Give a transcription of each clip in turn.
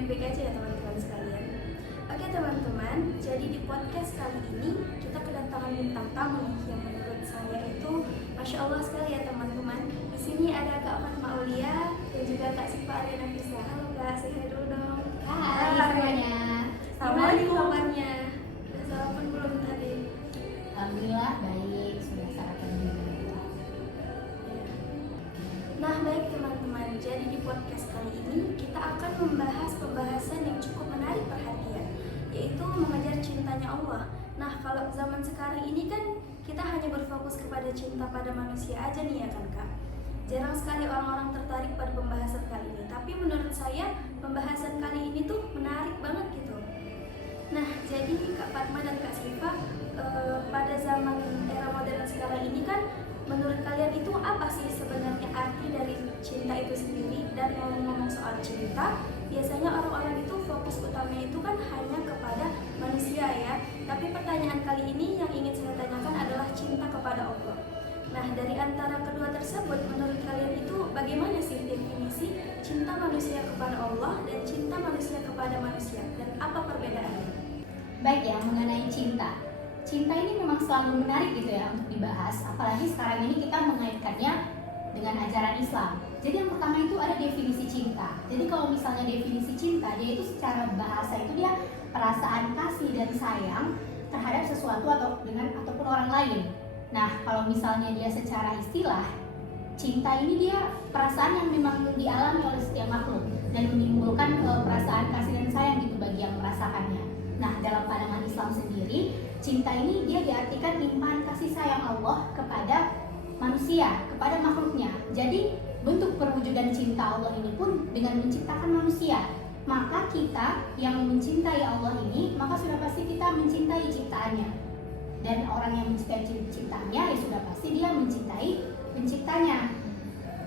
baik-baik aja ya teman-teman sekalian. Oke teman-teman, jadi di podcast kali ini kita kedatangan bintang tamu yang menurut saya itu Masya Allah sekali ya teman-teman. Di sini ada Kak Fatma Aulia dan juga Kak Siva Ariana Fisa. Halo Kak, say hi dulu dong. Hai semuanya. Gimana nih kabarnya? Udah sarapan belum tadi? Alhamdulillah baik, sudah sarapan juga. Nah baik teman-teman, jadi di podcast kali ini kita akan membahas pembahasan yang cukup menarik perhatian, yaitu mengejar cintanya Allah. Nah kalau zaman sekarang ini kan kita hanya berfokus kepada cinta pada manusia aja nih ya kan Kak. Jarang sekali orang-orang tertarik pada pembahasan kali ini, tapi menurut saya pembahasan kali ini tuh menarik banget gitu. Nah jadi Kak Fatma dan Kak Siva, pada zaman era modern sekarang ini kan menurut kalian itu apa sih sebenarnya arti dari cinta itu sendiri? Dan ngomong-ngomong soal cinta, biasanya orang-orang itu fokus utamanya itu kan hanya kepada manusia ya. Tapi pertanyaan kali ini yang ingin saya tanyakan adalah cinta kepada Allah. Nah dari antara kedua tersebut, menurut kalian itu bagaimana sih definisi cinta manusia kepada Allah dan cinta manusia kepada manusia? Dan apa perbedaannya? Baik ya, mengenai cinta. Cinta ini memang selalu menarik gitu ya untuk dibahas, apalagi sekarang ini kita mengaitkannya dengan ajaran Islam. Jadi yang pertama itu ada definisi cinta. Jadi kalau misalnya definisi cinta, dia itu secara bahasa itu dia perasaan kasih dan sayang terhadap sesuatu ataupun orang lain. Nah, kalau misalnya dia secara istilah, cinta ini dia perasaan yang memang dialami oleh setiap makhluk dan menimbulkan perasaan kasih dan sayang gitu bagi yang merasakannya. Nah, dalam pandangan Islam sendiri, cinta ini dia diartikan limpahan kasih sayang Allah kepada manusia, kepada makhluknya. Jadi bentuk perwujudan cinta Allah ini pun dengan menciptakan manusia. Maka kita yang mencintai Allah ini, maka sudah pasti kita mencintai ciptaannya. Dan orang yang mencintai ciptaannya, ya sudah pasti dia mencintai penciptanya.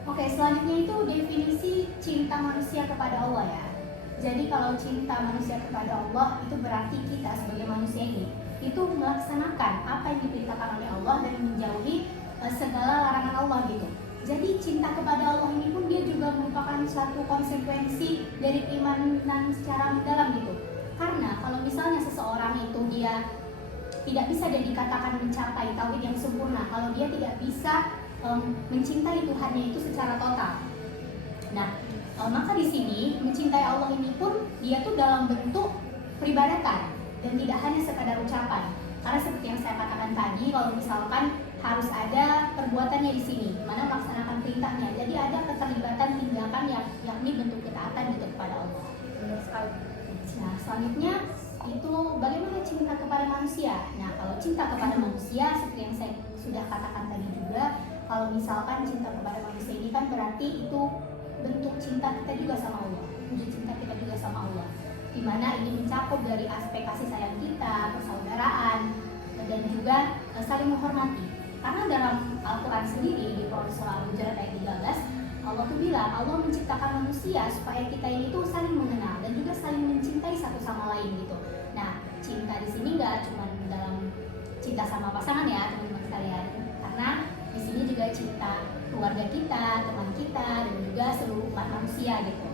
Oke, selanjutnya itu definisi cinta manusia kepada Allah ya. Jadi kalau cinta manusia kepada Allah itu berarti kita sebagai manusia ini itu melaksanakan apa yang diperintahkan oleh Allah dan menjauhi segala larangan Allah gitu. Jadi cinta kepada Allah ini pun dia juga merupakan suatu konsekuensi dari keimanan secara mendalam gitu. Karena kalau misalnya seseorang itu dia tidak bisa dan dikatakan mencapai tauhid yang sempurna kalau dia tidak bisa mencintai Tuhannya itu secara total. Nah, maka di sini mencintai Allah ini pun dia tuh dalam bentuk peribadatan dan tidak hanya sekadar ucapan. Karena seperti yang saya katakan tadi, kalau misalkan harus ada perbuatannya di sini, mana melaksanakan perintahnya. Jadi ada keterlibatan tindakan yang yakni bentuk ketaatan gitu kepada Allah. Nah, selanjutnya itu bagaimana cinta kepada manusia. Nah, kalau cinta kepada manusia seperti yang saya sudah katakan tadi juga, kalau misalkan cinta kepada manusia ini kan berarti itu bentuk cinta kita juga sama Allah, wujud cinta kita juga sama Allah, dimana ini mencakup dari aspek kasih sayang kita, persaudaraan, dan juga saling menghormati. Karena dalam Al-Quran sendiri di surah Al-Hujurat ayat 13, Allah tuh bilang Allah menciptakan manusia supaya kita ini tuh saling mengenal dan juga saling mencintai satu sama lain gitu. Nah, cinta di sini nggak cuma dalam cinta sama pasangan ya teman-teman sekalian, karena di sini juga cinta keluarga kita, teman kita, dan juga seluruh umat manusia gitu.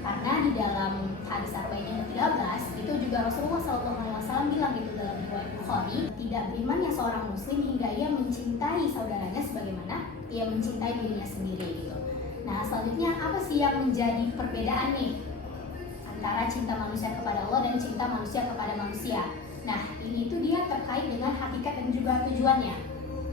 Karena di dalam hadis Arba'in yang ke-13 itu juga Rasulullah SAW bilang gitu dalam riwayat Bukhari, tidak berimannya seorang muslim hingga ia mencintai saudaranya sebagaimana ia mencintai dirinya sendiri gitu. Nah, selanjutnya apa sih yang menjadi perbedaan nih antara cinta manusia kepada Allah dan cinta manusia kepada manusia? Nah, ini tuh dia terkait dengan hakikat dan juga tujuannya.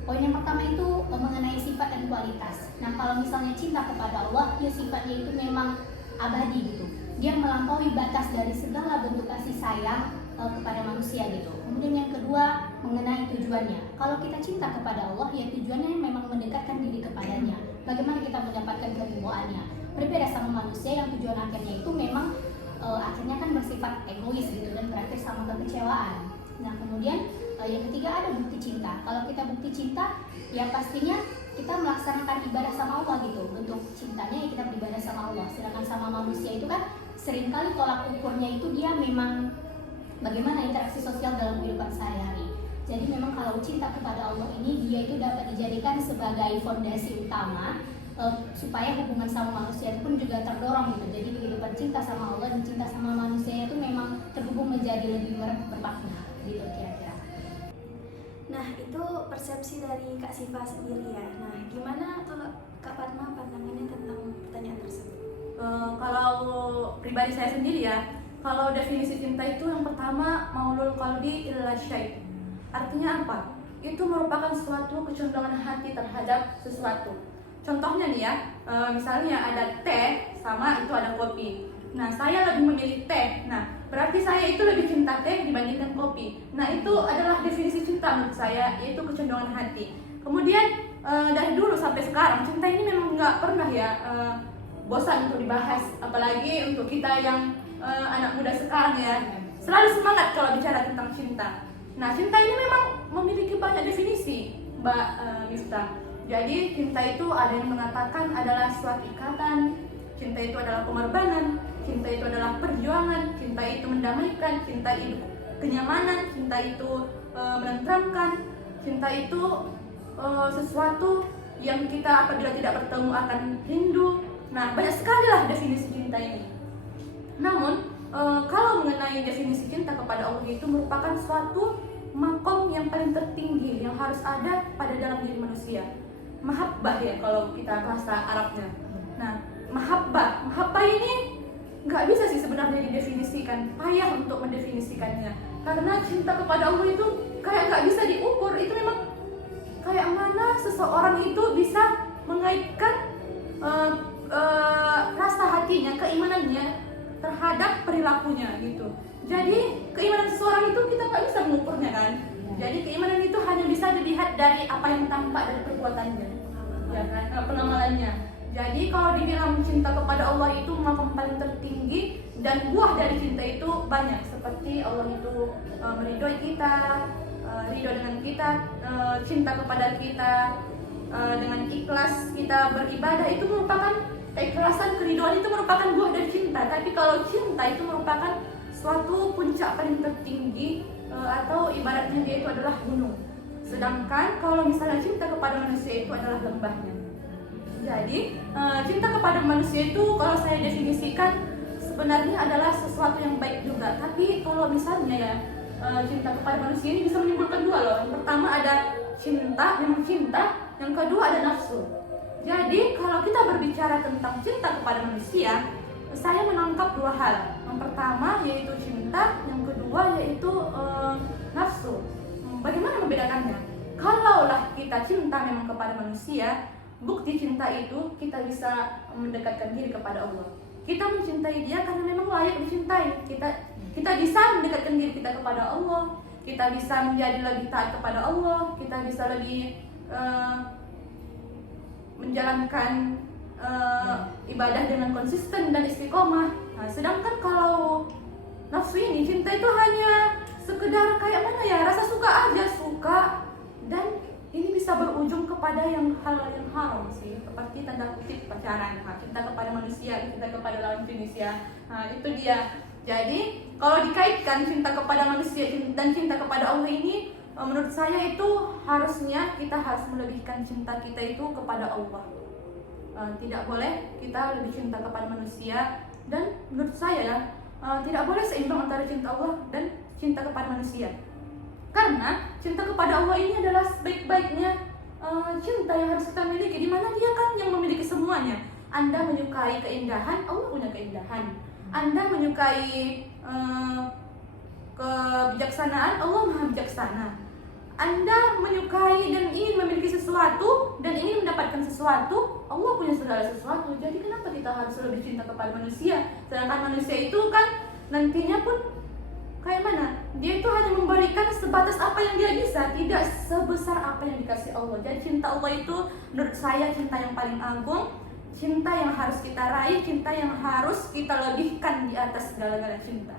Poin yang pertama itu mengenai sifat dan kualitas. Nah, kalau misalnya cinta kepada Allah, ya sifatnya itu memang abadi gitu. Dia melampaui batas dari segala bentuk kasih sayang kepada manusia gitu. Kemudian yang kedua mengenai tujuannya. Kalau kita cinta kepada Allah, ya tujuannya memang mendekatkan diri kepadanya. Bagaimana kita mendapatkan keridhoannya? Berbeda sama manusia yang tujuan akhirnya itu memang akhirnya kan bersifat egois gitu dan berakhir sama kekecewaan. Nah, kemudian yang ketiga ada bukti cinta. Kalau kita bukti cinta, ya pastinya kita melaksanakan ibadah sama Allah gitu. Bentuk cintanya ya kita beribadah sama Allah. Sedangkan sama manusia itu kan seringkali tolak ukurnya itu dia memang bagaimana interaksi sosial dalam kehidupan sehari-hari. Jadi memang kalau cinta kepada Allah ini dia itu dapat dijadikan sebagai fondasi utama supaya hubungan sama manusia itu pun juga terdorong gitu. Jadi kehidupan cinta sama Allah dan cinta sama manusia itu memang terhubung menjadi lebih bermakna gitu kira-kira. Nah, itu persepsi dari Kak Siva sendiri ya. Nah, gimana kalau Kak Fatma pandangannya tentang pertanyaan tersebut? Kalau pribadi saya sendiri ya, kalau definisi cinta itu yang pertama maulul qalbi illa syai'. Artinya apa? Itu merupakan suatu kecondongan hati terhadap sesuatu. Contohnya nih ya, misalnya ada teh sama itu ada kopi. Nah, saya lebih memilih teh. Nah, berarti saya itu lebih cinta teh dibandingkan kopi. Nah, itu adalah definisi cinta menurut saya, yaitu kecondongan hati. Kemudian dari dulu sampai sekarang, cinta ini memang nggak pernah ya bosan untuk dibahas. Apalagi untuk kita yang anak muda sekarang ya, selalu semangat kalau bicara tentang cinta. Nah, cinta ini memang memiliki banyak definisi, Mbak Miftah. Jadi, cinta itu ada yang mengatakan adalah suatu ikatan, cinta itu adalah pengorbanan, cinta itu adalah perjuangan, cinta itu mendamaikan, cinta itu kenyamanan, cinta itu menenteramkan, cinta itu sesuatu yang kita apabila tidak bertemu akan rindu. Nah, banyak sekali lah definisi cinta ini. Namun, kalau mengenai definisi cinta kepada Allah itu merupakan suatu makom yang paling tertinggi yang harus ada pada dalam diri manusia. Mahabbah ya kalau kita bahasa Arabnya. Nah, mahabbah ini nggak bisa sih sebenarnya didefinisikan, payah untuk mendefinisikannya. Karena cinta kepada Allah itu kayak nggak bisa diukur. Itu memang kayak mana seseorang itu bisa mengaitkan rasa hatinya, keimanannya terhadap perilakunya gitu. Jadi keimanan seseorang itu kita nggak bisa mengukurnya kan. Jadi keimanan itu hanya bisa dilihat dari apa yang tampak dari perbuatannya, ya kan, pengamalannya. Jadi kalau dibilang cinta kepada Allah itu makam paling tertinggi, dan buah dari cinta itu banyak. Seperti Allah itu meridhoi kita, ridho dengan kita, cinta kepada kita, dengan ikhlas kita beribadah, itu merupakan keikhlasan, keridhaan itu merupakan buah dari cinta. Tapi kalau cinta itu merupakan suatu puncak paling tertinggi, atau ibaratnya dia itu adalah gunung. Sedangkan kalau misalnya cinta kepada manusia itu adalah lembahnya. Jadi cinta kepada manusia itu kalau saya definisikan sebenarnya adalah sesuatu yang baik juga. Tapi kalau misalnya ya cinta kepada manusia ini bisa menimbulkan dua loh. Yang pertama ada cinta, memang cinta. Yang kedua ada nafsu. Jadi kalau kita berbicara tentang cinta kepada manusia, saya menangkap dua hal. Yang pertama yaitu cinta, yang kedua yaitu nafsu. Bagaimana membedakannya? Kalaulah kita cinta memang kepada manusia, bukti cinta itu kita bisa mendekatkan diri kepada Allah. Kita mencintai dia karena memang layak dicintai. Kita bisa mendekatkan diri kita kepada Allah. Kita bisa menjadi lebih taat kepada Allah. Kita bisa lebih menjalankan ibadah dengan konsisten dan istiqomah. Nah, sedangkan kalau nafsu ini, cinta itu hanya sekedar kayak mana ya, rasa suka aja, suka, dan ini bisa berujung kepada yang hal yang haram sih, seperti tanda kutip pacaran. Nah, cinta kepada manusia, cinta kepada lawan jenis ya. Nah, itu dia. Jadi kalau dikaitkan cinta kepada manusia dan cinta kepada Allah ini, menurut saya itu harusnya kita harus melebihkan cinta kita itu kepada Allah. Tidak boleh kita lebih cinta kepada manusia, dan menurut saya tidak boleh seimbang antara cinta Allah dan cinta kepada manusia. Karena cinta kepada Allah ini adalah sebaik-baiknya cinta yang harus kita miliki, di mana dia kan yang memiliki semuanya. Anda menyukai keindahan, Allah punya keindahan. Anda menyukai kebijaksanaan, Allah maha bijaksana. Anda menyukai dan ingin memiliki sesuatu dan ingin mendapatkan sesuatu, Allah punya segala sesuatu. Jadi kenapa kita harus lebih cinta kepada manusia? Sedangkan manusia itu kan nantinya pun kayak mana? Dia itu hanya memberikan sebatas apa yang dia bisa, tidak sebesar apa yang dikasih Allah. Jadi cinta Allah itu menurut saya cinta yang paling agung, cinta yang harus kita raih, cinta yang harus kita lebihkan di atas segala-galanya cinta.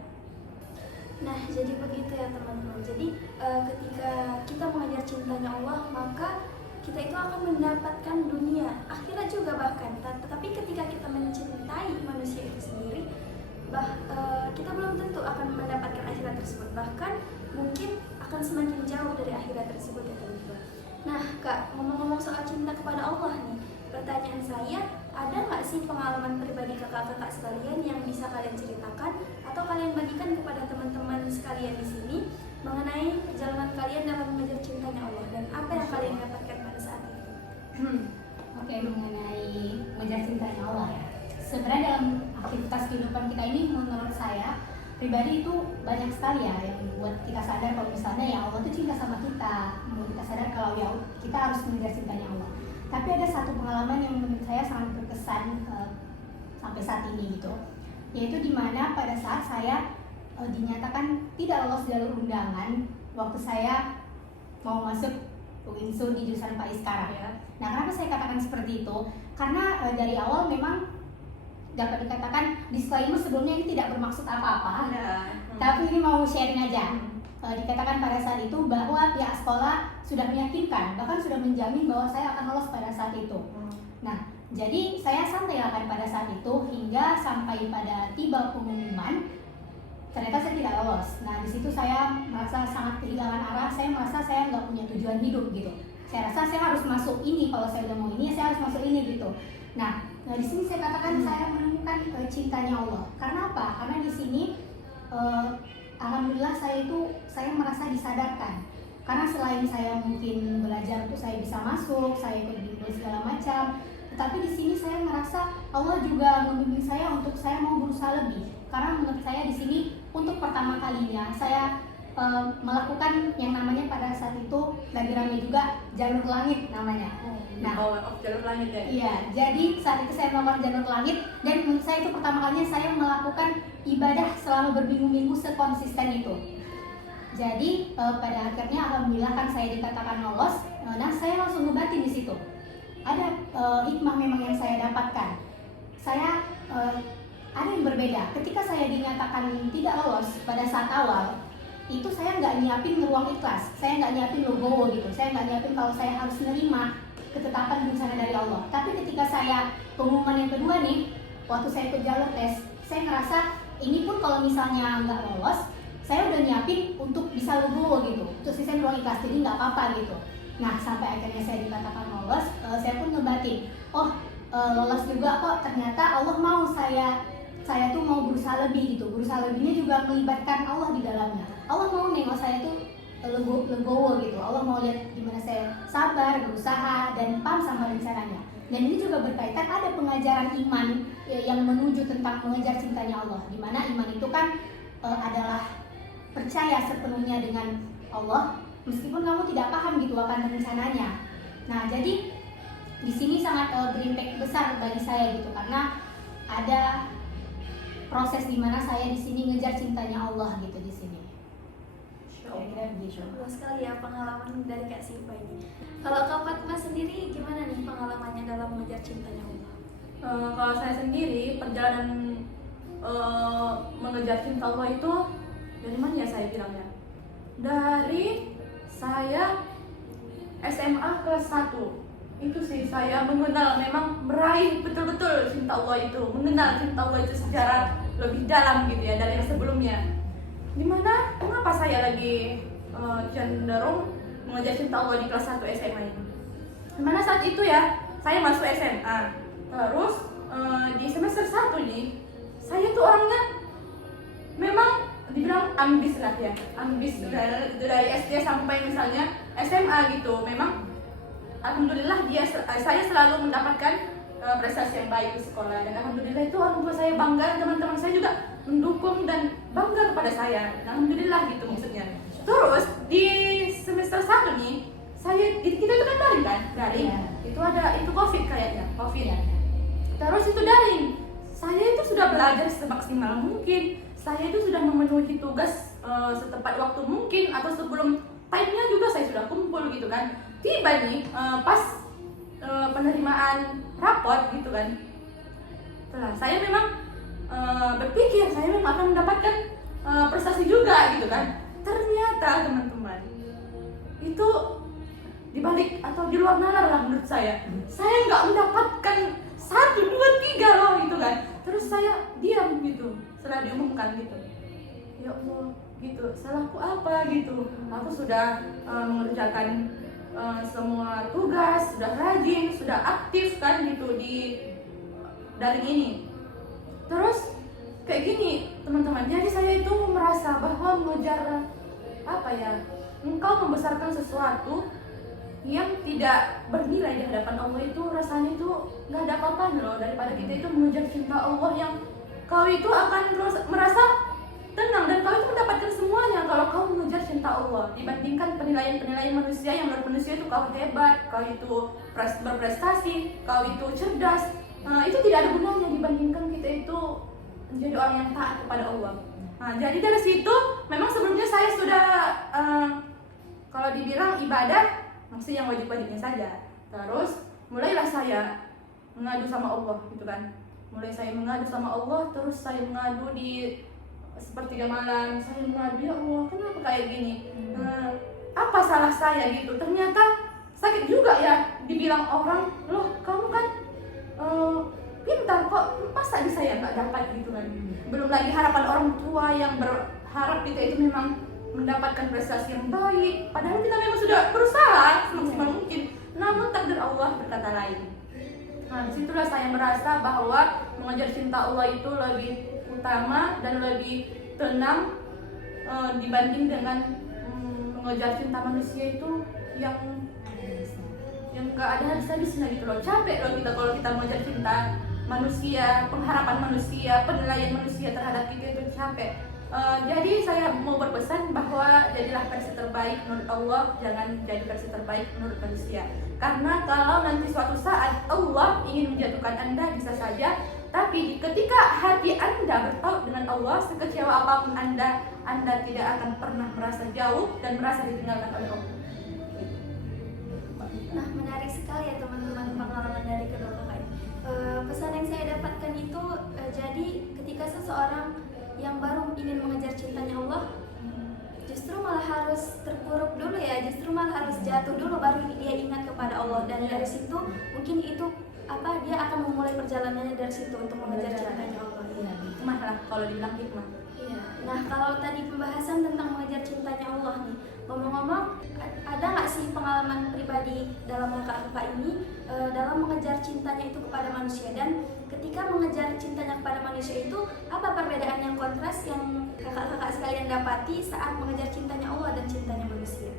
Nah, jadi begitu ya teman-teman. Jadi ketika kita mengajar cintanya Allah, maka kita itu akan mendapatkan dunia, akhirat juga bahkan. Tetapi ketika kita mencintai manusia itu sendiri, kita belum tentu akan mendapatkan akhirat tersebut. Bahkan mungkin akan semakin jauh dari akhirat tersebut ya teman-teman. Nah Kak, ngomong-ngomong soal cinta kepada Allah nih, pertanyaan saya, ada nggak sih pengalaman pribadi kakak-kakak sekalian yang bisa kalian ceritakan atau kalian bagikan kepada teman-teman sekalian di sini mengenai perjalanan kalian dalam mengejar cintanya Allah dan apa yang kalian dapatkan pada saat itu? Oke, mengenai mengejar cintanya Allah ya. Sebenarnya dalam aktivitas kehidupan kita ini menurut saya pribadi itu banyak sekali ya yang membuat kita sadar kalau misalnya ya Allah itu cinta sama kita, membuat kita sadar kalau ya kita harus mengejar cintanya Allah. Tapi ada satu pengalaman yang menurut saya sangat berkesan sampai saat ini gitu, yaitu dimana pada saat saya dinyatakan tidak lolos jalur undangan waktu saya mau masuk UINSU di jurusan PAI sekarang ya. Nah, kenapa saya katakan seperti itu? Karena dari awal memang dapat dikatakan disclaimer sebelumnya ini tidak bermaksud apa-apa, tapi ini mau sharing aja. Dikatakan pada saat itu bahwa pihak sekolah sudah meyakinkan, bahkan sudah menjamin bahwa saya akan lolos pada saat itu. Nah, jadi saya santai akan pada saat itu hingga sampai pada tiba pengumuman, ternyata saya tidak lolos. Nah, di situ saya merasa sangat kehilangan arah. Saya merasa saya nggak punya tujuan hidup gitu. Saya rasa saya harus masuk ini, kalau saya udah mau ini, saya harus masuk ini gitu. Nah di sini saya katakan saya menemukan cintanya Allah. Karena apa? Karena di sini alhamdulillah saya merasa disadarkan. Karena selain saya mungkin belajar untuk saya bisa masuk, saya ikut bimbel segala macam, tetapi di sini saya merasa Allah juga membimbing saya untuk saya mau berusaha lebih. Karena menurut saya di sini untuk pertama kalinya saya melakukan yang namanya pada saat itu lagi ramai juga jalur langit namanya. Nah, jalur langit ya. Iya, jadi saat itu saya melakukan jalur langit dan menurut saya itu pertama kalinya saya melakukan ibadah selama berminggu-minggu sekonsisten itu. Jadi pada akhirnya alhamdulillah kan saya dikatakan lolos. Nah, saya langsung ngebatin di situ. Ada hikmah memang yang saya dapatkan. Saya ada yang berbeda. Ketika saya dinyatakan tidak lolos pada saat awal, itu saya nggak nyiapin ruang ikhlas, saya nggak nyiapin logo gitu, saya nggak nyiapin kalau saya harus menerima ketetapan rencana dari Allah. Tapi ketika saya pengumuman yang kedua nih, waktu saya ikut jalur tes, saya ngerasa ini pun kalau misalnya nggak lolos, saya udah nyiapin untuk bisa logo gitu, untuk sistem ruang ikhlas, jadi nggak apa-apa gitu. Nah, sampai akhirnya saya dikatakan lolos, saya pun ngebatin, lolos juga kok, ternyata Allah mau saya tuh mau berusaha lebih gitu. Berusaha lebihnya juga melibatkan Allah di dalamnya. Allah mau nengok saya tuh legowo gitu. Allah mau lihat gimana saya sabar, berusaha, dan paham sama rencananya. Dan ini juga berkaitan ada pengajaran iman yang menuju tentang mengejar cintanya Allah. Dimana iman itu kan adalah percaya sepenuhnya dengan Allah meskipun kamu tidak paham gitu akan rencananya. Nah, jadi di sini sangat berimpact besar bagi saya gitu, karena ada proses di mana saya di sini ngejar cintanya Allah gitu di sini. Kira-kira begitu. Luas sekali ya pengalaman dari Kak Siva ini. Kalau Kak Fatma sendiri gimana nih pengalamannya dalam mengejar cintanya Allah? Kalau saya sendiri perjalanan mengejar cinta Allah itu dari mana ya saya bilangnya? Dari saya SMA kelas 1. Itu sih saya mengenal, memang meraih betul-betul cinta Allah itu, mengenal cinta Allah itu secara lebih dalam gitu ya dari yang sebelumnya. Dimana mengapa saya lagi cenderung mengejar cinta Allah di kelas 1 SMA ini? Dimana saat itu ya saya masuk SMA, terus di semester 1 nih saya tuh orangnya memang dibilang ambis lah ya, ambis dari SD sampai misalnya SMA gitu. Memang alhamdulillah saya selalu mendapatkan prestasi yang baik di sekolah, dan alhamdulillah itu orang tua saya bangga, teman-teman saya juga mendukung dan bangga kepada saya. Alhamdulillah gitu maksudnya. Terus di semester 1 nih kita itu kan daring. Itu COVID kayaknya, COVID. Terus itu daring. Saya itu sudah belajar semaksimal mungkin. Saya itu sudah memenuhi tugas setepat waktu mungkin, atau sebelum time-nya juga saya sudah kumpul gitu kan. Tiba nih pas penerimaan rapot gitu kan. Setelah saya memang berpikir saya memang akan mendapatkan prestasi juga gitu kan. Ternyata teman-teman, itu dibalik atau di luar nalar lah menurut saya nggak mendapatkan 1, 2, 3 loh gitu kan. Terus saya diam gitu setelah diumumkan gitu. Ya Allah gitu, salahku apa gitu. Aku sudah mengerjakan semua tugas, sudah rajin, sudah aktif kan gitu di daring ini. Terus kayak gini teman-teman, jadi saya itu merasa bahwa mengejar apa ya, engkau membesarkan sesuatu yang tidak bernilai di hadapan Allah itu rasanya itu nggak ada apa-apanya loh, daripada kita itu mengejar cinta Allah yang kau itu akan terus merasa tenang dan kau itu mendapatkan semuanya kalau kau mengejar cinta Allah, dibandingkan penilaian-penilaian manusia yang menurut manusia itu kau hebat, kau itu berprestasi, kau itu cerdas. Itu tidak ada gunanya dibandingkan kita itu menjadi orang yang taat kepada Allah. Nah, jadi dari situ memang sebelumnya saya sudah kalau dibilang ibadah masih yang wajib-wajibnya saja. Terus mulailah saya mengadu sama Allah gitu kan. Mulai saya mengadu sama Allah, terus saya mengadu di sepertiga malam, saya mengadu, ya Allah kenapa kayak gini? Apa salah saya gitu? Ternyata sakit juga ya dibilang orang, loh kamu kan pintar kok, masa di saya nggak dapat gitu kan. Belum lagi harapan orang tua yang berharap kita itu memang mendapatkan prestasi yang baik, padahal kita memang sudah berusaha semaksimal mungkin, namun takdir Allah berkata lain. Nah, disitulah saya merasa bahwa mengejar cinta Allah itu lebih utama dan lebih tenang dibanding dengan mengejar cinta manusia itu yang nggak ada habis-habisnya gitu loh. Capek loh kita kalau kita mengejar cinta manusia, pengharapan manusia, penilaian manusia terhadap kita itu capek. Jadi saya mau berpesan bahwa jadilah versi terbaik menurut Allah, jangan jadi versi terbaik menurut manusia. Karena kalau nanti suatu saat Allah ingin menjatuhkan Anda bisa saja, tapi ketika hati Anda bertaut dengan Allah, sekecewa apapun Anda tidak akan pernah merasa jauh dan merasa ditinggalkan oleh Allah. Nah, menarik sekali ya teman-teman pengalaman dari kedua kakak. Pesan yang saya dapatkan itu jadi ketika seseorang yang baru ingin mengejar cintanya Allah, justru malah harus terpuruk dulu ya, justru malah harus jatuh dulu baru dia ingat kepada Allah, dan dari situ mungkin itu dia akan memulai perjalanannya dari situ untuk mengejar cintanya Allah. Iya, hikmah lah kalau dibilang hikmah. Iya. Nah, kalau tadi pembahasan tentang mengejar cintanya Allah nih, ngomong-ngomong, ada nggak sih pengalaman pribadi dalam kakak-kakak ini dalam mengejar cintanya itu kepada manusia, dan ketika mengejar cintanya kepada manusia itu apa perbedaan yang kontras yang kakak-kakak sekalian dapati saat mengejar cintanya Allah dan cintanya manusia?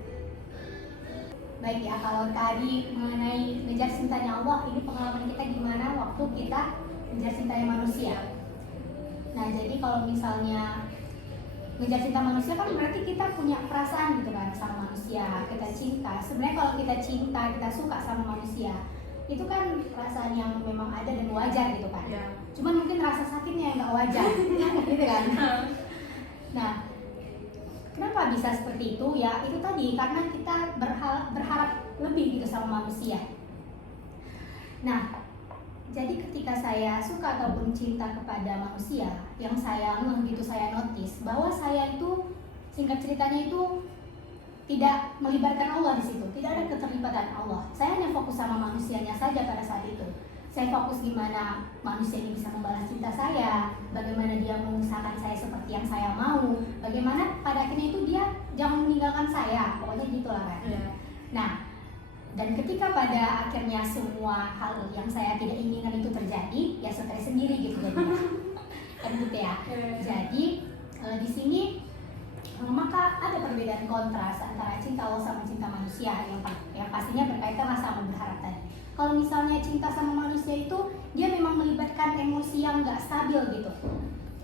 Baik ya, kalau tadi mengenai mengejar cintanya Allah, ini pengalaman kita gimana waktu kita mengejar cintanya manusia. Nah, jadi kalau misalnya mengejar cinta manusia kan berarti kita punya perasaan gitu kan sama manusia, kita cinta. Sebenarnya kalau kita cinta, kita suka sama manusia, itu kan perasaan yang memang ada dan wajar gitu kan. Ya. Cuman mungkin rasa sakitnya yang nggak wajar, gitu kan. Nah, kenapa bisa seperti itu? Ya itu tadi, karena kita berharap lebih gitu sama manusia. Nah, jadi ketika saya suka ataupun cinta kepada manusia, yang saya gitu saya notice bahwa saya itu, singkat ceritanya itu tidak melibatkan Allah di situ, tidak ada keterlibatan Allah. Saya hanya fokus sama manusianya saja pada saat itu. Saya fokus gimana manusia ini bisa membalas cinta saya, bagaimana dia mengusahakan saya seperti yang saya mau, bagaimana pada akhirnya itu dia jangan meninggalkan saya, pokoknya gitulah kan. Nah, dan ketika pada akhirnya semua hal yang saya tidak inginkan itu terjadi, ya stres sendiri gitu jadinya. Kan gitu ya. Jadi di sini maka ada perbedaan kontras antara cinta Allah sama cinta manusia yang pastinya berkaitan sama berharap tadi. Kalau misalnya cinta sama manusia itu dia memang melibatkan emosi yang nggak stabil gitu.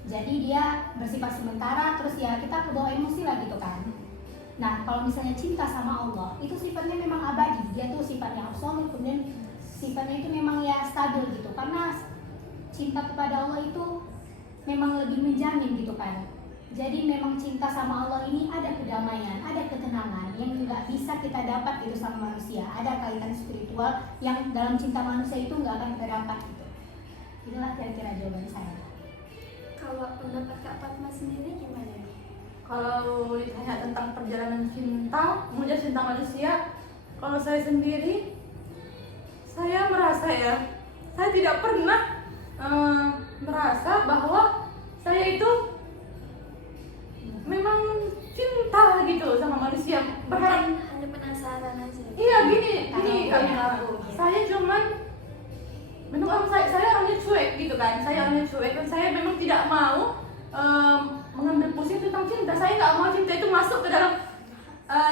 Jadi dia bersifat sementara, terus ya kita kebawa emosi lah gitu kan. Nah, kalau misalnya cinta sama Allah, itu sifatnya memang abadi, dia tuh sifatnya absolut, kemudian sifatnya itu memang ya stabil gitu. Karena cinta kepada Allah itu memang lebih menjamin gitu kan. Jadi memang cinta sama Allah ini ada kedamaian, ada ketenangan yang nggak bisa kita dapat gitu sama manusia. Ada kaitan spiritual yang dalam cinta manusia itu nggak akan kita dapat gitu. Itulah kira-kira jawaban saya. Kalau pendapat Kak Fatma sendiri gimana nih? Kalau ditanya tentang perjalanan cinta, mengejar cinta manusia, kalau saya sendiri, saya merasa ya, saya tidak pernah merasa bahwa saya itu memang cinta gitu sama manusia, berharap. Hanya penasaran aja. Iya gini Kalau Kak. Saya cuman memang saya orangnya cuek gitu kan. Saya orangnya cuek dan saya memang tidak mau mengambil pusing tentang cinta. Saya nggak mau cinta itu masuk ke dalam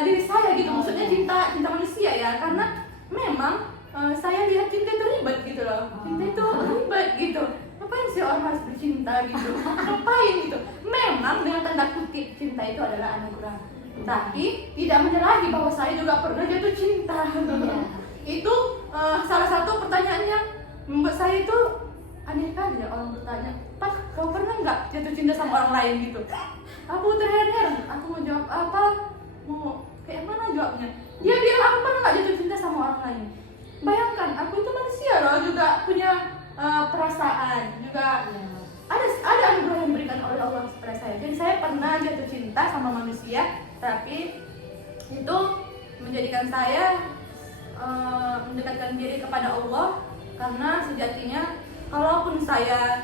diri saya gitu. Maksudnya cinta manusia ya, karena memang saya lihat cinta itu ribet gitu loh. Cinta itu ribet gitu. Ngapain sih orang harus bercinta gitu? Ngapain gitu? Memang dengan tanda kutip cinta itu adalah anugerah, tapi tidak menyalahi bahwa saya juga pernah jatuh cinta. Itu salah satu pertanyaan yang membuat saya itu aneh kali ya, orang bertanya, "Pak, kau pernah nggak jatuh cinta sama orang lain gitu?" Aku terheran-heran, aku mau jawab apa, mau kayak mana jawabnya. Dia bilang aku pernah nggak jatuh cinta sama orang lain. Bayangkan, aku itu manusia loh, juga punya perasaan, juga ada anugerah yang diberikan oleh Allah kepada saya. Jadi saya pernah jatuh cinta sama manusia, tapi itu menjadikan saya mendekatkan diri kepada Allah, karena sejatinya kalaupun saya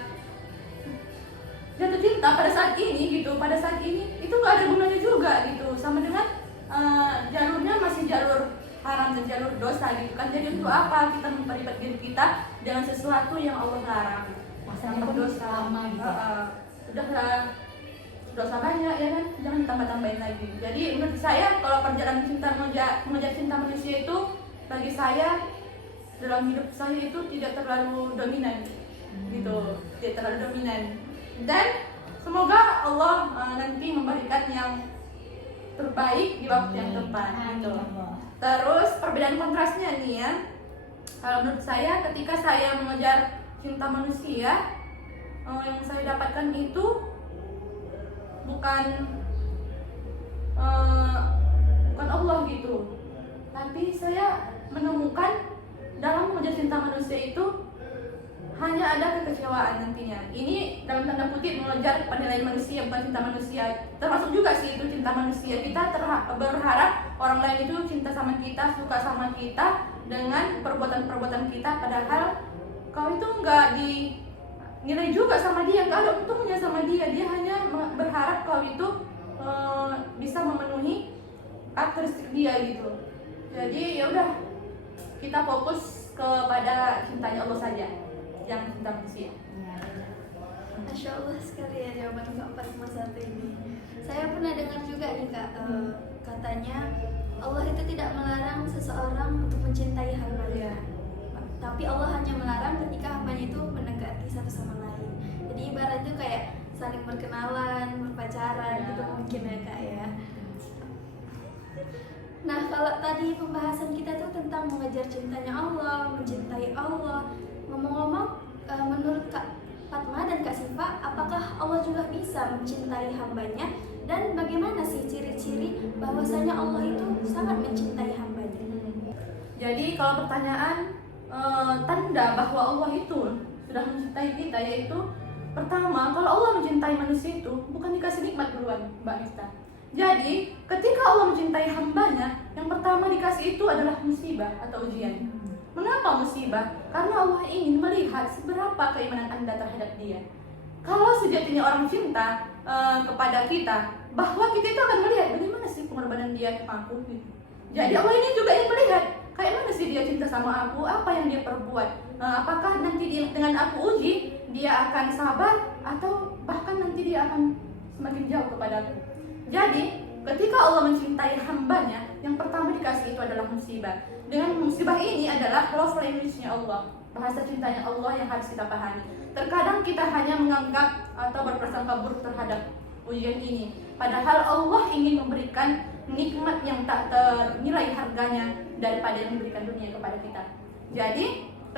jatuh cinta pada saat ini gitu, itu nggak ada gunanya juga gitu, sama dengan jalurnya masih jalur haram dan jalur dosa gitu kan. Jadi untuk apa kita memperlibat diri kita dengan sesuatu yang Allah larang? Masanya pun dosa lama gitu. Udahlah dosa banyak ya kan, jangan tambah-tambahin lagi. Jadi menurut saya kalau perjalanan cinta mengejar cinta manusia itu, bagi saya dalam hidup saya itu tidak terlalu dominan gitu, tidak terlalu dominan. Dan semoga Allah nanti memberikan yang terbaik di waktu yang tepat gitu. Terus perbedaan kontrasnya nih ya, kalau menurut saya ketika saya mengejar cinta manusia, yang saya dapatkan itu bukan Allah gitu, tapi saya menemukan dalam mengejar cinta manusia itu hanya ada kekecewaan nantinya. Ini dalam tanda kutip mengejar penilaian manusia, bukan cinta manusia. Termasuk juga sih itu cinta manusia. Kita berharap orang lain itu cinta sama kita, suka sama kita dengan perbuatan-perbuatan kita, padahal kau itu nggak dinilai juga sama dia, nggak ada untungnya sama dia. Dia hanya berharap kau itu bisa memenuhi karakteristik dia gitu. Jadi ya udah, kita fokus kepada cintanya Allah saja, yang cinta manusia. Masya Allah sekali ya jawaban Kak Fatma satu ini. Saya pernah dengar juga nih Kak, katanya Allah itu tidak melarang seseorang untuk mencintai hambanya, tapi Allah hanya melarang ketika hambanya itu mendekati satu sama lain. Jadi ibarat itu kayak saling berkenalan, berpacaran gitu mungkin ya Kak ya. Nah kalau tadi pembahasan kita tuh tentang mengejar cintanya Allah, mencintai Allah. Ngomong-ngomong, menurut Kak Fatma dan Kak Siva, apakah Allah juga bisa mencintai hambanya? Dan bagaimana sih ciri-ciri bahwasanya Allah itu sangat mencintai hambanya? Jadi kalau pertanyaan tanda bahwa Allah itu sudah mencintai kita, yaitu pertama, kalau Allah mencintai manusia itu bukan dikasih nikmat duluan, Mbak Mista. Jadi ketika Allah mencintai hambanya, yang pertama dikasih itu adalah musibah atau ujian. Mengapa musibah? Karena Allah ingin melihat seberapa keimanan Anda terhadap Dia. Kalau sejatinya orang cinta kepada kita, bahwa kita itu akan melihat bagaimana sih pengorbanan Dia ke aku gitu. Jadi Allah ini juga ingin melihat kayak mana sih Dia cinta sama aku, apa yang Dia perbuat. Apakah nanti dengan aku uji Dia akan sabar, atau bahkan nanti Dia akan semakin jauh kepadaku. Jadi ketika Allah mencintai hambanya, yang pertama dikasih itu adalah musibah. Dengan musibah ini adalah love language-nya Allah, bahasa cintanya Allah yang harus kita pahami. Terkadang kita hanya menganggap atau berprasangka buruk terhadap ujian ini, padahal Allah ingin memberikan nikmat yang tak ternilai harganya daripada yang memberikan dunia kepada kita. Jadi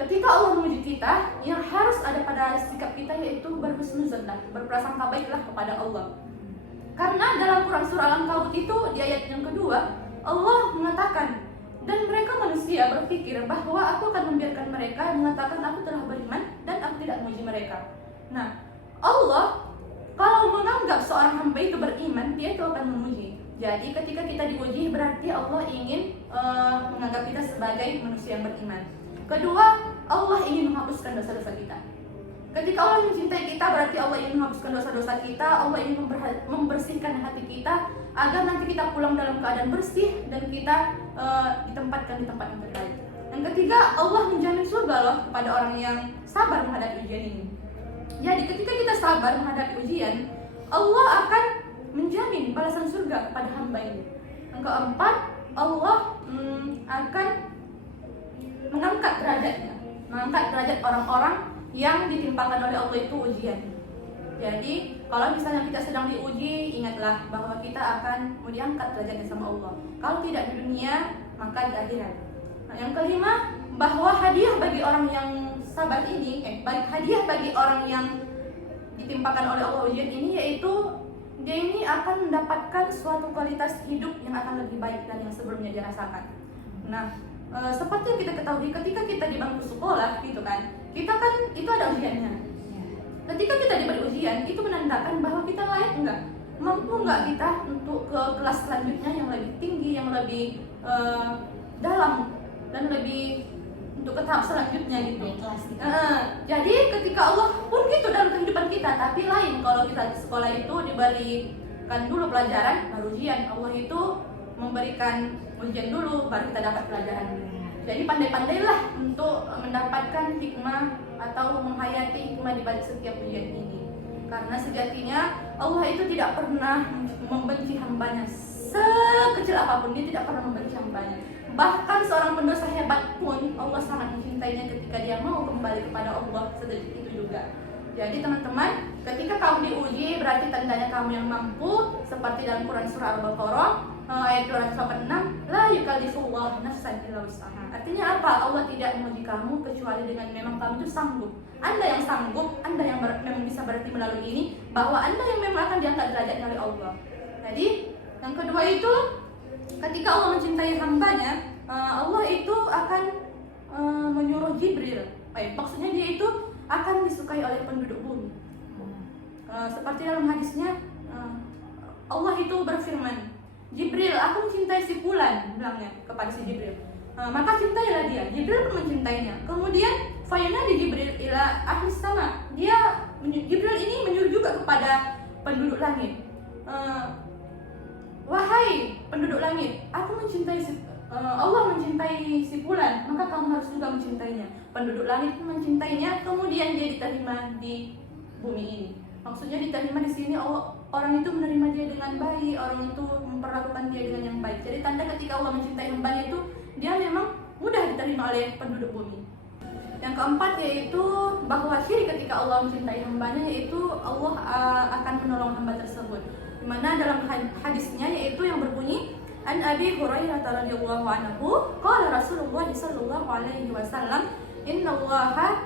ketika Allah menguji kita, yang harus ada pada sikap kita yaitu berhusnuzon, berprasangka baiklah kepada Allah. Karena dalam Quran surah Al-Ankabut itu di ayat yang kedua, Allah mengatakan, dan mereka manusia berpikir bahwa aku akan membiarkan mereka mengatakan aku telah beriman dan aku tidak menguji mereka. Nah, Allah kalau menganggap seorang hamba itu beriman, Dia itu akan menguji. Jadi ketika kita diuji, berarti Allah ingin menganggap kita sebagai manusia yang beriman. Kedua, Allah ingin menghapuskan dosa-dosa kita. Ketika Allah mencintai kita, berarti Allah ingin menghapuskan dosa-dosa kita, Allah ingin membersihkan hati kita agar nanti kita pulang dalam keadaan bersih dan kita ditempatkan di tempat yang terbaik. Yang ketiga, Allah menjamin surga loh kepada orang yang sabar menghadapi ujian ini. Jadi ketika kita sabar menghadapi ujian, Allah akan menjamin balasan surga kepada hamba ini. Yang keempat, Allah akan mengangkat derajat orang-orang yang ditimpakan oleh Allah itu ujian. Jadi kalau misalnya kita sedang diuji, ingatlah bahwa kita akan mau diangkat derajatnya sama Allah. Kalau tidak di dunia, maka di akhirat. Nah, yang kelima, bahwa hadiah bagi orang yang sabar ini, hadiah bagi orang yang ditimpakan oleh Allah ujian ini, yaitu dia ini akan mendapatkan suatu kualitas hidup yang akan lebih baik dari yang sebelumnya dia rasakan. Nah, seperti yang kita ketahui ketika kita di bangku sekolah gitu kan, kita kan itu ada ujiannya. Ketika kita diberi ujian, itu menandakan bahwa kita layak enggak, mampu enggak kita untuk ke kelas selanjutnya yang lebih tinggi, yang lebih dalam dan lebih untuk ke tahap selanjutnya gitu. Jadi ketika Allah pun gitu dalam kehidupan kita, tapi lain kalau kita di sekolah itu diberikan dulu pelajaran baru ujian. Allah itu memberikan ujian dulu baru kita dapat pelajaran. Jadi pandai-pandailah untuk mendapatkan hikmah atau menghayati hikmah di balik setiap ujian ini. Karena sejatinya Allah itu tidak pernah membenci hambanya, sekecil apapun dia tidak pernah membenci hambanya. Bahkan seorang pendosa hebat pun Allah sangat mencintainya ketika dia mau kembali kepada Allah sedetik itu juga. Jadi teman-teman, ketika kamu diuji berarti tandanya kamu yang mampu, seperti dalam Quran surah Al-Baqarah ayat 286, la yukallifullahu nafsan illa wus'aha. Artinya apa? Allah tidak menguji kamu kecuali dengan memang kamu itu sanggup. Anda yang sanggup, Anda yang memang bisa berarti melalui ini, bahwa Anda yang memang akan diangkat derajatnya oleh Allah. Jadi yang kedua itu, ketika Allah mencintai hambanya, Allah itu akan menyuruh Jibril. Maksudnya dia itu akan disukai oleh penduduk bumi. Seperti dalam hadisnya, Allah itu berfirman, Jibril, aku mencintai si fulan, bilangnya kepada si Jibril. Maka cintailah dia. Jibril pun mencintainya. Kemudian fayunadi Jibril ila ahli sama. Jibril ini menyuruh juga kepada penduduk langit. Wahai penduduk langit, aku mencintai Allah mencintai si fulan, maka kamu harus juga mencintainya. Penduduk langit pun mencintainya, kemudian dia diterima di bumi ini. Maksudnya diterima di sini, orang itu menerima dia dengan baik, orang itu memperlakukan dia dengan yang baik. Jadi tanda ketika Allah mencintai hambanya itu, dia memang mudah diterima oleh penduduk bumi. Yang keempat yaitu bahwa ciri ketika Allah mencintai hambanya, yaitu Allah akan menolong hamba tersebut. Dimana dalam hadisnya yaitu yang berbunyi, An Abi Hurairah radhiyallahu anhu, qala Rasulullah sallallahu alaihi wasallam, innallaha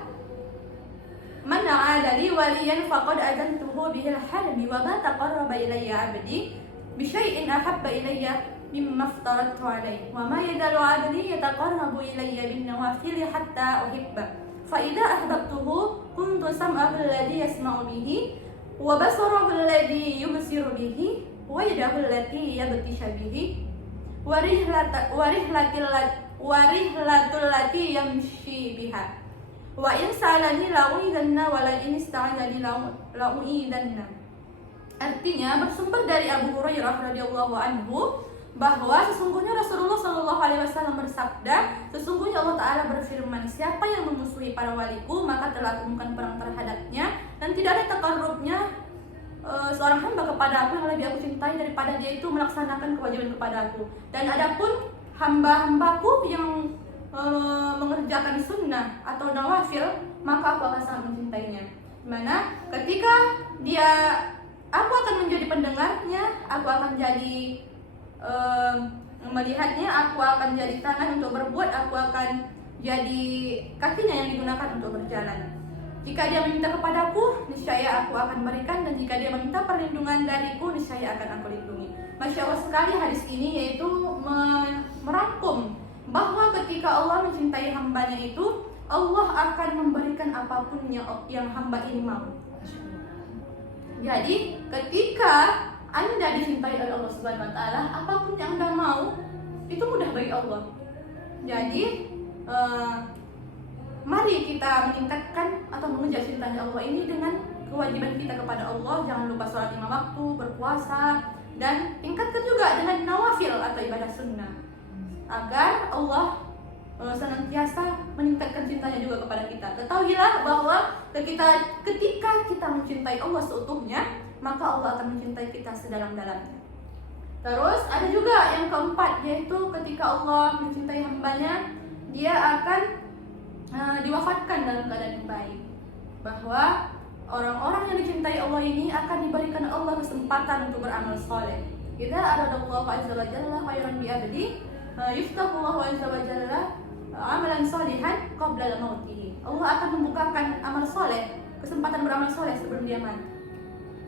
man 'ada li waliyan faqad adantuhu bihil harbi wa ma taqarraba ilayya 'abdi bi syai'in ahabba ilayya mimma aftaratu 'alayhi wa ma yadalu 'abdi yataqarrabu ilayya bin nawafil hatta uhibba fa idza ahbabtuhu kuntu sam'ahu alladhi yasma'u bihi wa basarahu alladhi yubsiru bihi wa yadahu allati yabtisha bihi wa rihlatul lati yamshi biha wa in sa'alani la'u'idanna wa la in ista'adani la'u'idanna. Artinya bersumber dari Abu Hurairah radhiyallahu anhu bahwa sesungguhnya Rasulullah sallallahu alaihi wasallam bersabda, sesungguhnya Allah Ta'ala berfirman, siapa yang memusuhi para waliku maka telah aku melakukan perang terhadapnya, dan tidak ada takarrubnya seorang hamba kepada aku yang lebih aku cintai daripada dia itu melaksanakan kewajiban kepada aku. Dan adapun hamba-hambaku yang mengerjakan sunnah atau nawafil, maka aku akan sangat mencintainya. Dimana ketika aku akan menjadi pendengarnya, aku akan jadi melihatnya, aku akan jadi tangan untuk berbuat, aku akan jadi kakinya yang digunakan untuk berjalan. Jika dia meminta kepadaku, niscaya aku akan berikan, dan jika dia meminta perlindungan dariku, niscaya akan aku lindungi. Masya Allah sekali hadis ini, yaitu merangkum bahwa ketika Allah mencintai hambanya itu, Allah akan memberikan apapun yang hamba ini mau. Jadi ketika Anda dicintai oleh Allah Subhanahu wa Ta'ala, apapun yang Anda mau itu mudah bagi Allah. Jadi mari kita meningkatkan atau mengejar cintanya Allah ini dengan kewajiban kita kepada Allah. Jangan lupa sholat 5 waktu, berpuasa, dan tingkatkan juga dengan nawafil atau ibadah sunnah, agar Allah senantiasa meningkatkan cintanya juga kepada kita. Ketahuilah bahwa ketika kita mencintai Allah seutuhnya, maka Allah akan mencintai kita sedalam-dalamnya. Terus ada juga yang keempat, yaitu ketika Allah mencintai hambanya, dia akan diwafatkan dalam keadaan yang baik. Bahwa orang-orang yang dicintai Allah ini akan diberikan Allah kesempatan untuk beramal soleh. Idza aradallahu azza wa jalla khairan bi abdi yuftahullahu azza wa jalla amalan solihan qabla mautihi. Allah akan membukakan amal soleh, kesempatan beramal soleh sebelum dia mati.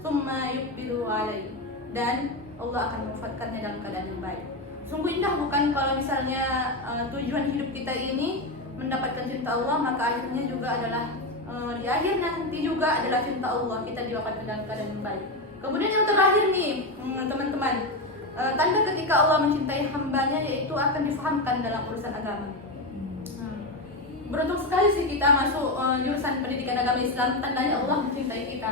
Tsumma yuqbilu alaihi, dan Allah akan mewafatkannya dalam keadaan yang baik. Sungguh indah bukan kalau misalnya tujuan hidup kita ini mendapatkan cinta Allah, maka akhirnya juga adalah di akhir nanti juga adalah cinta Allah, kita diwafatkan dalam keadaan yang baik. Kemudian yang terakhir nih teman-teman, tanda ketika Allah mencintai hambanya yaitu akan difahamkan dalam urusan agama. Beruntung sekali sih kita masuk jurusan pendidikan agama Islam, tandanya Allah mencintai kita.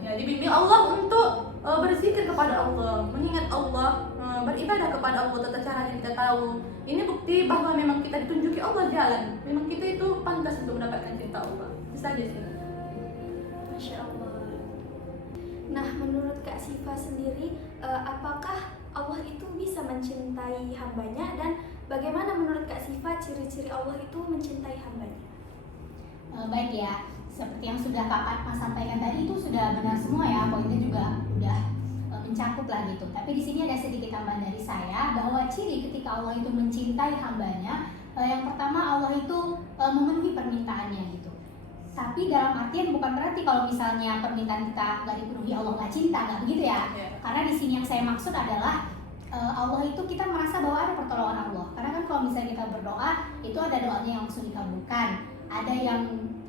Ya, dibimbing Allah untuk berzikir kepada Allah, mengingat Allah, beribadah kepada Allah, tata caranya kita tahu. Ini bukti bahwa memang kita ditunjuki Allah jalan, memang kita itu pantas untuk mendapatkan cinta Allah. Itu saja sih. Masya Allah. Nah, menurut Kak Siva sendiri, apakah Allah itu bisa mencintai hambanya, dan bagaimana menurut Kak Siva ciri-ciri Allah itu mencintai hambanya? Baik ya, seperti yang sudah Kak Fatma sampaikan tadi itu sudah benar semua ya, poinnya juga udah mencakup lah gitu. Tapi di sini ada sedikit tambahan dari saya bahwa ciri ketika Allah itu mencintai hambanya, yang pertama Allah itu memenuhi permintaannya gitu. Tapi dalam artian bukan berarti kalau misalnya permintaan kita nggak dipenuhi Allah nggak cinta, nggak begitu ya. Karena di sini yang saya maksud adalah Allah itu kita merasa bahwa ada pertolongan Allah. Karena kan kalau misalnya kita berdoa itu ada doanya yang langsung dikabulkan, ada yang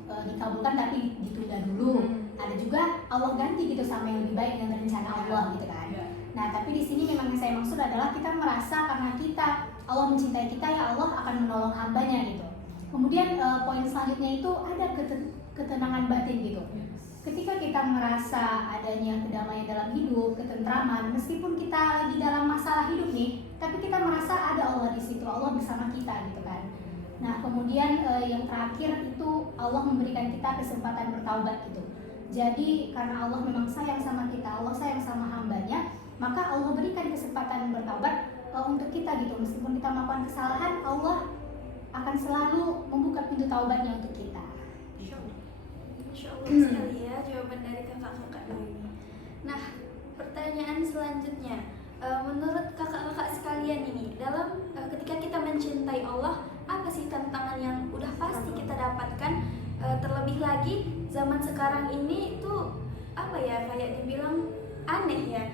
dikabulkan tapi ditunda dulu. Ada juga Allah ganti gitu sama yang lebih baik dengan rencana Allah gitu kan. Nah, tapi di sini memang yang saya maksud adalah kita merasa karena Allah mencintai kita, ya Allah akan menolong hambanya gitu. Kemudian poin selanjutnya itu ada ketenangan batin gitu. Ketika kita merasa adanya kedamaian dalam hidup, ketentraman, meskipun kita lagi dalam masalah hidup nih, tapi kita merasa ada Allah di situ, Allah bersama kita gitu kan. Nah, kemudian yang terakhir itu Allah memberikan kita kesempatan bertaubat gitu. Jadi karena Allah memang sayang sama kita, Allah sayang sama hambanya, maka Allah berikan kesempatan bertaubat untuk kita gitu. Meskipun kita melakukan kesalahan, Allah akan selalu membuka pintu taubatnya untuk kita. Masya Allah sekali ya jawaban dari kakak-kakak dua ini. Nah, pertanyaan selanjutnya, menurut kakak-kakak sekalian ini, dalam ketika kita mencintai Allah, apa sih tantangan yang udah pasti kita dapatkan? Terlebih lagi zaman sekarang ini tuh apa ya, kayak dibilang aneh ya.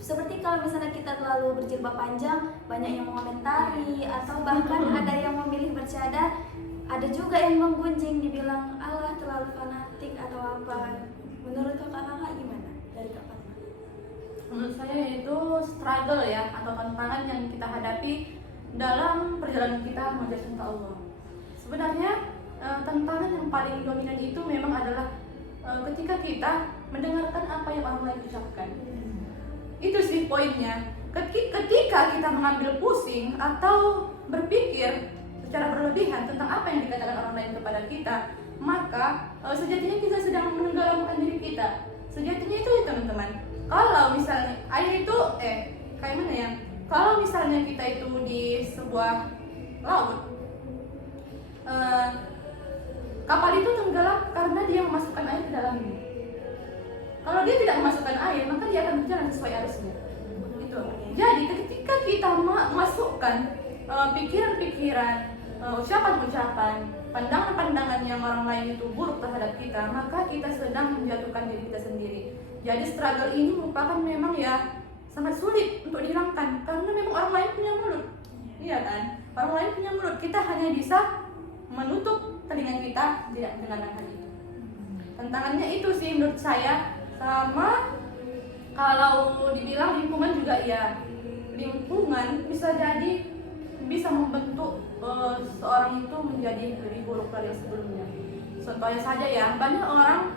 Seperti kalau misalnya kita terlalu berjilbab panjang, banyak yang mengomentari, atau bahkan ada yang memilih bercadar. Ada juga yang menggunjing, dibilang Allah terlalu fanatik atau apa. Menurut kakak-kakak gimana dari Kak Fatma? Menurut saya itu struggle ya, atau tantangan yang kita hadapi dalam perjalanan kita mengejar cinta Allah. Sebenarnya tantangan yang paling dominan itu memang adalah ketika kita mendengarkan apa yang orang lain ucapkan. Itu sih poinnya. Ketika kita mengambil pusing atau berpikir secara berlebihan tentang apa yang dikatakan orang lain kepada kita, maka sejatinya kita sedang menenggelamkan diri kita. Sejatinya itu ya teman-teman. Kalau misalnya kayak mana ya? Kalau misalnya kita itu di sebuah laut, kapal itu tenggelam karena dia memasukkan air ke dalamnya. Kalau dia tidak memasukkan air, maka dia akan berjalan sesuai arusnya. Itu. Jadi ketika kita memasukkan pikiran-pikiran, ucapan-ucapan, pandangan-pandangan yang orang lain itu buruk terhadap kita, maka kita sedang menjatuhkan diri kita sendiri. Jadi struggle ini merupakan memang ya sangat sulit untuk dihilangkan, karena memang orang lain punya mulut. Iya kan? Orang lain punya mulut, kita hanya bisa menutup telinga kita tidak mendengarkan hal itu. Tantangannya itu sih menurut saya. Sama kalau dibilang lingkungan juga ya, lingkungan bisa jadi bisa membentuk seorang itu menjadi lebih buruk dari yang sebelumnya. Contohnya saja ya, banyak orang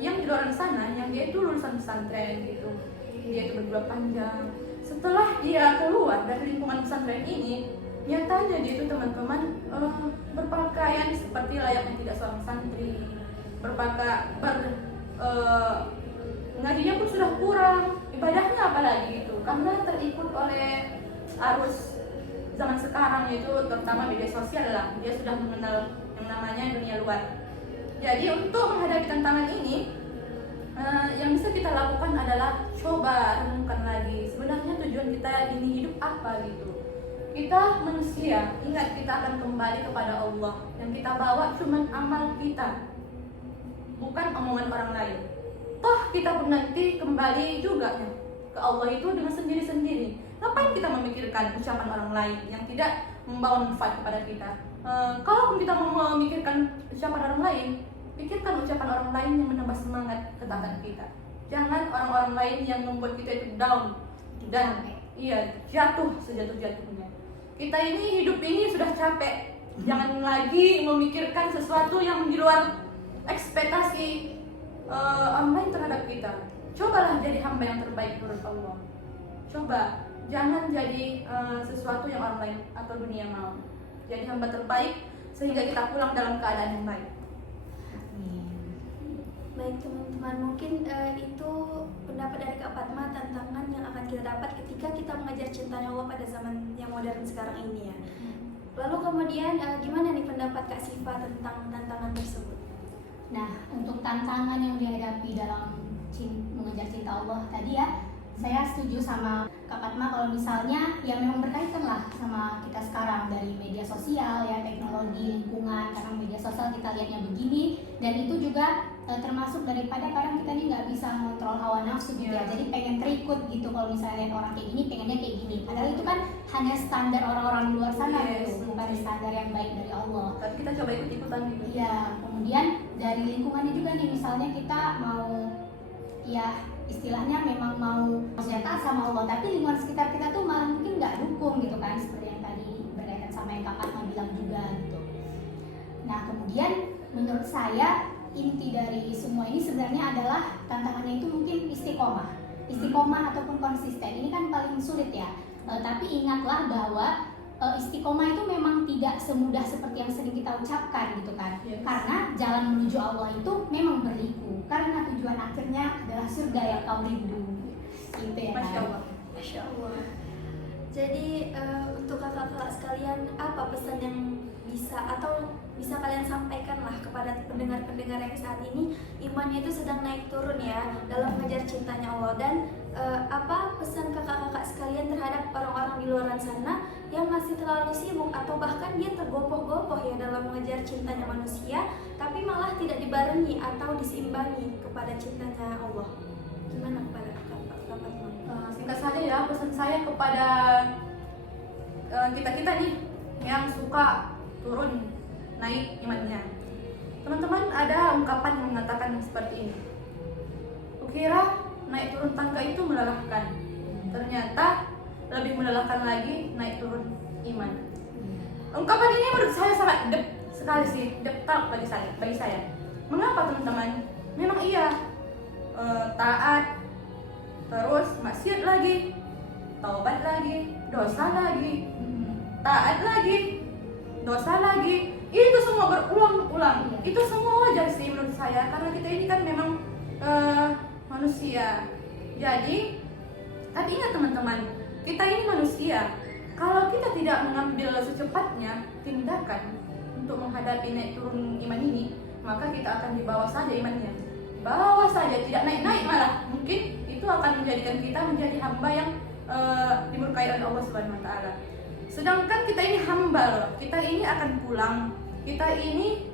yang di luar sana yang dia itu lulusan pesantren gitu, dia itu berjilbab panjang. Setelah dia keluar dari lingkungan pesantren ini, nyatanya dia itu teman-teman berpakaian seperti layaknya tidak seorang santri, ngajinya pun sudah kurang, ibadahnya apalagi gitu, karena terikut oleh arus zaman sekarang, yaitu terutama media sosial lah. Dia sudah mengenal yang namanya dunia luar. Jadi untuk menghadapi tantangan ini, yang bisa kita lakukan adalah coba renungkan lagi sebenarnya tujuan kita ini hidup apa gitu. Kita manusia, ingat kita akan kembali kepada Allah. Yang kita bawa cuma amal kita, bukan omongan orang lain. Toh kita pun nanti kembali juga ya ke Allah itu dengan sendiri-sendiri. Ngapain kita memikirkan ucapan orang lain yang tidak membawa manfaat kepada kita? Kalaupun kita mau memikirkan ucapan orang lain, pikirkan ucapan orang lain yang menambah semangat ketaatan kita. Jangan orang-orang lain yang membuat kita itu down dan jatuh sejatuh-jatuhnya. Kita ini hidup ini sudah capek. Jangan lagi memikirkan sesuatu yang di luar ekspektasi orang lain terhadap kita. Cobalah jadi hamba yang terbaik menurut Allah. Coba jangan jadi sesuatu yang orang lain atau dunia mau. Jadi hamba terbaik sehingga kita pulang dalam keadaan yang baik. Baik teman-teman, mungkin itu pendapat dari Kak Fatma, tantangan yang akan kita dapat ketika kita mengajar cintanya Allah pada zaman yang modern sekarang ini ya. Lalu kemudian gimana nih pendapat Kak Siva tentang tantangan tersebut? Nah, untuk tantangan yang dihadapi dalam mengejar cinta Allah tadi ya, saya setuju sama Kak Fatma kalau misalnya ya memang berkaitan lah sama kita sekarang dari media sosial ya, teknologi, lingkungan, karena media sosial kita lihatnya begini, dan itu juga termasuk daripada kadang kita ini nggak bisa mengontrol hawa nafsu gitu ya, jadi pengen terikut gitu. Kalau misalnya lihat orang kayak gini, pengennya kayak gini, padahal itu kan hanya standar orang-orang di luar sana gitu, bukan standar yang baik dari Allah. Tapi kita coba ikut-ikutan gitu. Iya, kemudian dari lingkungannya juga nih, misalnya kita mau ya istilahnya memang mau taat sama Allah, tapi lingkungan sekitar kita tuh malah mungkin nggak dukung gitu kan, seperti yang tadi berkaitan sama yang Kak Fatma bilang juga gitu. Nah kemudian menurut saya inti dari semua ini sebenarnya adalah tantangannya itu mungkin istiqomah ataupun konsisten. Ini kan paling sulit ya, tapi ingatlah bahwa istiqomah itu memang tidak semudah seperti yang sering kita ucapkan gitu kan. Yes. Karena jalan menuju Allah itu memang berliku, karena tujuan akhirnya adalah surga yang kau rindu gitu ya. Masya Allah. Masya Allah. Jadi untuk kakak-kakak sekalian, apa pesan yang bisa kalian sampaikan lah kepada pendengar-pendengar yang saat ini imannya itu sedang naik turun ya dalam mengejar cintanya Allah, dan apa pesan kakak-kakak sekalian terhadap orang-orang di luar sana yang masih terlalu sibuk atau bahkan dia tergopoh-gopoh ya dalam mengejar cintanya manusia, tapi malah tidak dibarengi atau diseimbangi kepada cintanya Allah. Gimana kepada kakak-kakak? Singkat saja ya, pesan saya kepada kita nih yang suka turun naik imannya. Teman-teman, ada ungkapan yang mengatakan seperti ini: kukira naik turun tangga itu melelahkan, ternyata lebih melelahkan lagi naik turun iman. Ungkapan ini menurut saya sangat deep sekali sih, deep talk bagi saya. Mengapa teman-teman? Memang iya, taat, terus maksiat lagi, taubat lagi, dosa lagi, taat lagi, dosa lagi. Itu semua berulang-ulang. Itu semua wajar sih menurut saya, karena kita ini kan memang manusia. Jadi, tapi ingat teman-teman, kita ini manusia. Kalau kita tidak mengambil secepatnya tindakan untuk menghadapi naik turun iman ini, maka kita akan dibawa saja imannya, bawa saja, tidak naik-naik malah. Mungkin itu akan menjadikan kita menjadi hamba yang dimurkai oleh Allah Subhanahu Wa Taala. Sedangkan kita ini hamba loh, kita ini akan pulang, kita ini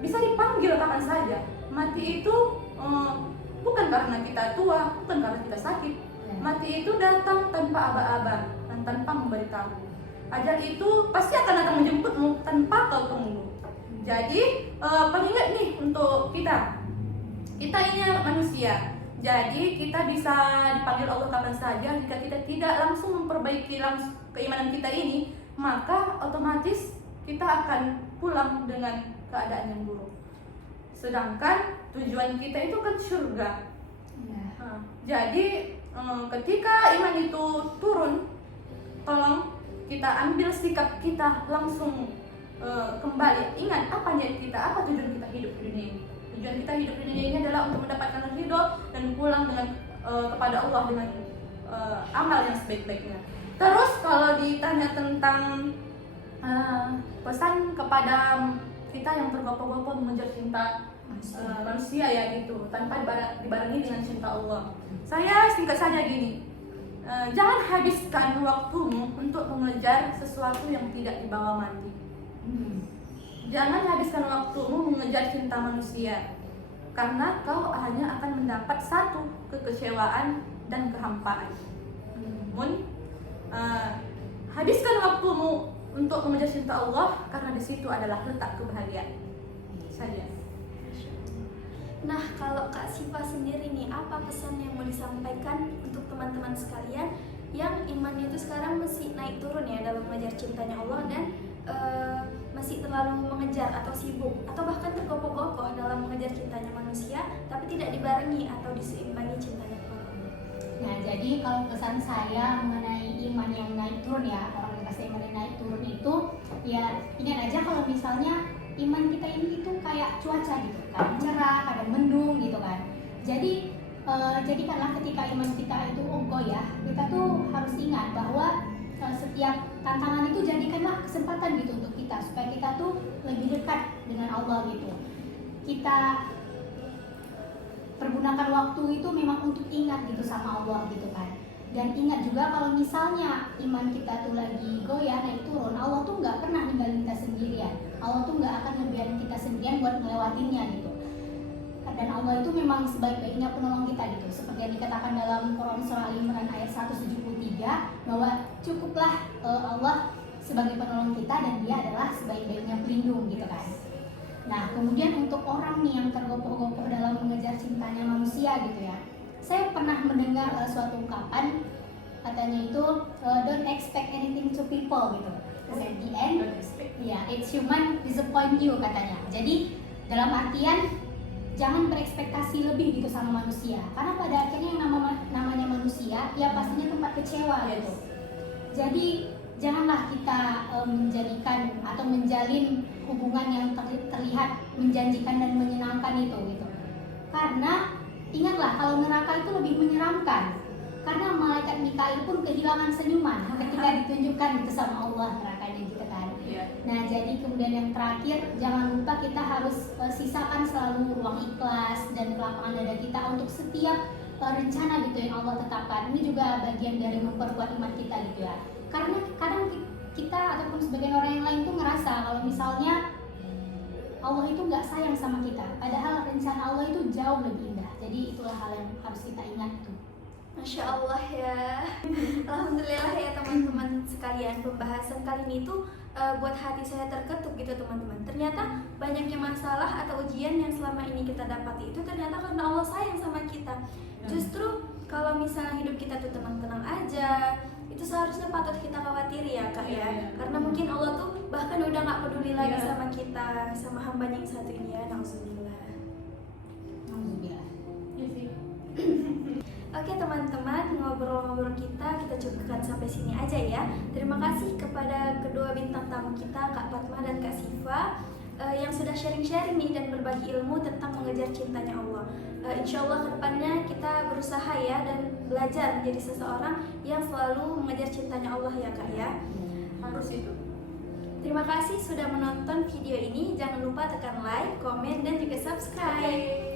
bisa dipanggil kapan saja. Mati itu bukan karena kita tua, bukan karena kita sakit. Mati itu datang tanpa aba-aba dan tanpa memberitahu. Ajal itu pasti akan datang menjemputmu tanpa kau tunggu. Jadi pengingat nih untuk kita ini manusia. Jadi kita bisa dipanggil Allah kapan saja. Jika kita tidak langsung memperbaiki keimanan kita ini, maka otomatis kita akan pulang dengan keadaan yang buruk. Sedangkan tujuan kita itu kan surga. Nah, jadi ketika iman itu turun, tolong kita ambil sikap kita langsung kembali. Ingat apa niat kita, apa tujuan kita hidup di dunia ini. Tujuan kita hidup di dunia ini adalah untuk mendapatkan ridho dan pulang dengan kepada Allah dengan amal yang sebaik-baiknya. Terus kalau ditanya tentang pesan kepada kita yang tergopoh-gopoh mengejar cinta manusia ya gitu, tanpa dibarengi dengan cinta Allah. Saya singkat saja gini, jangan habiskan waktumu untuk mengejar sesuatu yang tidak dibawa mati. Jangan habiskan waktumu mengejar cinta manusia, karena kau hanya akan mendapat satu kekecewaan dan kehampaan. Namun habiskan waktumu untuk mengejar cinta Allah, karena di situ adalah letak kebahagiaan. Saja. Nah, kalau Kak Siva sendiri nih, apa pesan yang mau disampaikan untuk teman-teman sekalian yang imannya itu sekarang masih naik turun ya dalam mengejar cintanya Allah dan masih terlalu mengejar atau sibuk atau bahkan tergopoh-gopoh dalam mengejar cintanya manusia tapi tidak dibarengi atau diseimbangi cintanya Allah. Nah, jadi kalau pesan saya mengenai iman yang naik turun ya, orang yang kasih iman yang naik turun itu ya ingat aja kalau misalnya iman kita ini itu kayak cuaca gitu kan, cerah, kadang mendung gitu kan. Jadi jadikanlah ketika iman kita itu goyah, kita tuh harus ingat bahwa setiap tantangan itu jadikanlah kesempatan gitu untuk kita supaya kita tuh lebih dekat dengan Allah gitu. Kita pergunakan waktu itu memang untuk ingat gitu sama Allah gitu kan. Dan ingat juga kalau misalnya iman kita tuh lagi goyah naik turun, Allah tuh nggak pernah ninggalin kita sendirian. Allah tuh nggak akan ngebiarin kita sendirian buat ngelewatinnya gitu. Dan Allah itu memang sebaik-baiknya penolong kita gitu. Seperti yang dikatakan dalam Quran surah Al-Imran ayat 173 bahwa cukuplah Allah sebagai penolong kita dan Dia adalah sebaik-baiknya pelindung gitu kan. Nah, kemudian untuk orang nih yang tergopoh-gopoh dalam mengejar cintanya manusia gitu ya. Saya pernah mendengar suatu ungkapan katanya itu don't expect anything to people gitu. Because at the end, ya it's human disappoint you katanya. Jadi dalam artian jangan berekspektasi lebih gitu sama manusia, karena pada akhirnya yang namanya manusia ya pastinya tempat kecewa gitu. Jadi janganlah kita menjadikan atau menjalin hubungan yang terlihat menjanjikan dan menyenangkan itu gitu. Karena ingatlah kalau neraka itu lebih menyeramkan, karena malaikat Mikail pun kehilangan senyuman ketika ditunjukkan itu sama Allah nerakanya gitu kan. Nah, jadi kemudian yang terakhir, jangan lupa kita harus sisakan selalu ruang ikhlas dan kelapangan dada kita untuk setiap rencana gitu yang Allah tetapkan. Ini juga bagian dari memperkuat iman kita gitu ya. Karena kadang kita ataupun sebagian orang yang lain tuh ngerasa kalau misalnya Allah itu nggak sayang sama kita, padahal rencana Allah itu jauh lebih indah. Jadi itulah hal yang harus kita ingat tuh. Masya Allah ya. Alhamdulillah ya teman-teman sekalian, pembahasan kali ini tuh buat hati saya terketuk gitu teman-teman. Ternyata banyaknya masalah atau ujian yang selama ini kita dapati itu ternyata karena Allah sayang sama kita. Justru kalau misalnya hidup kita tuh tenang-tenang aja, itu seharusnya patut kita khawatiri ya Kak ya. Karena mungkin Allah tuh bahkan udah gak peduli lagi sama kita, sama hambanya yang satu ini ya. Nauzubillah. Oke teman-teman, ngobrol-ngobrol kita cukupkan sampai sini aja ya. Terima kasih kepada kedua bintang tamu kita, Kak Fatma dan Kak Siva, yang sudah sharing-sharing nih dan berbagi ilmu tentang mengejar cintanya Allah. Insya Allah kedepannya kita berusaha ya dan belajar menjadi seseorang yang selalu mengejar cintanya Allah ya Kak ya. Harus itu. Terima kasih sudah menonton video ini. Jangan lupa tekan like, komen, dan juga subscribe.